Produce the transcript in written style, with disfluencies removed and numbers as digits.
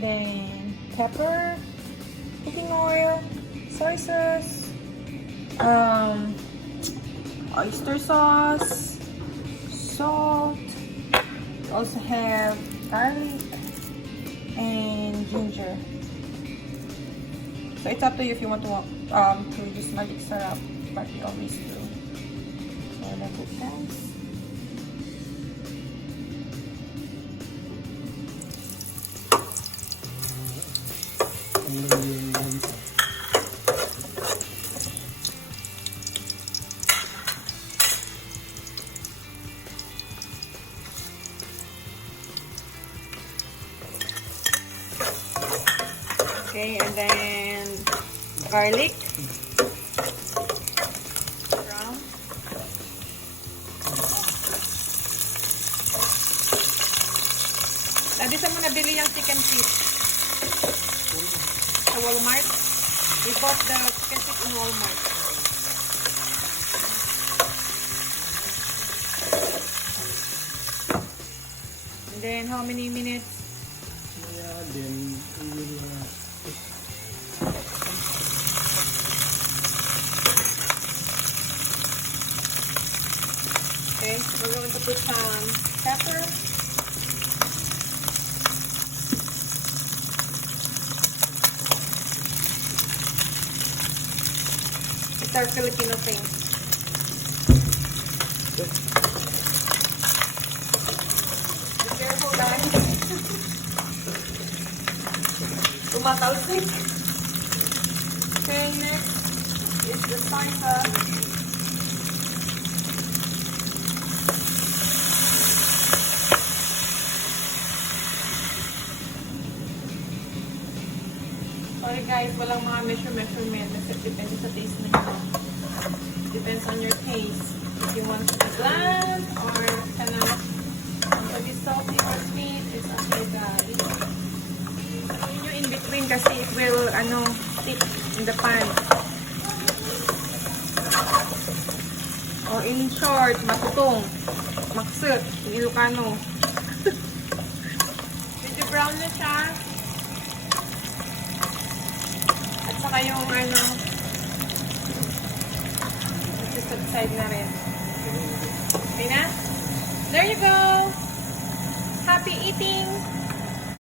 And then pepper, cooking oil, soy sauce, oyster sauce, salt. We also have garlic and ginger. So it's up to you if you want to use magic syrup, but we always do. So let it guys. Okay, and then garlic. Brown. Lagi sa mo nabili yung chicken feet sa Walmart. We bought the chicken feet in Walmart. And then how many minutes? Yeah, then we will okay, we're going to put some pepper. It's our Filipino thing. Be careful, guys. Tumatalsik. Okay, next is the soy sauce. Sorry guys, walang mga measurement kasi depende sa taste ninyo. Depends on your taste. If you want to be bland or cannot want to be salty or sweet, it's okay guys. Put nyo in between kasi it will stick in the pan. Or in short, matutong, maksut, in Ilocano. Medyo brown na siya. Saka yung subside na rin. Okay na? There you go! Happy eating!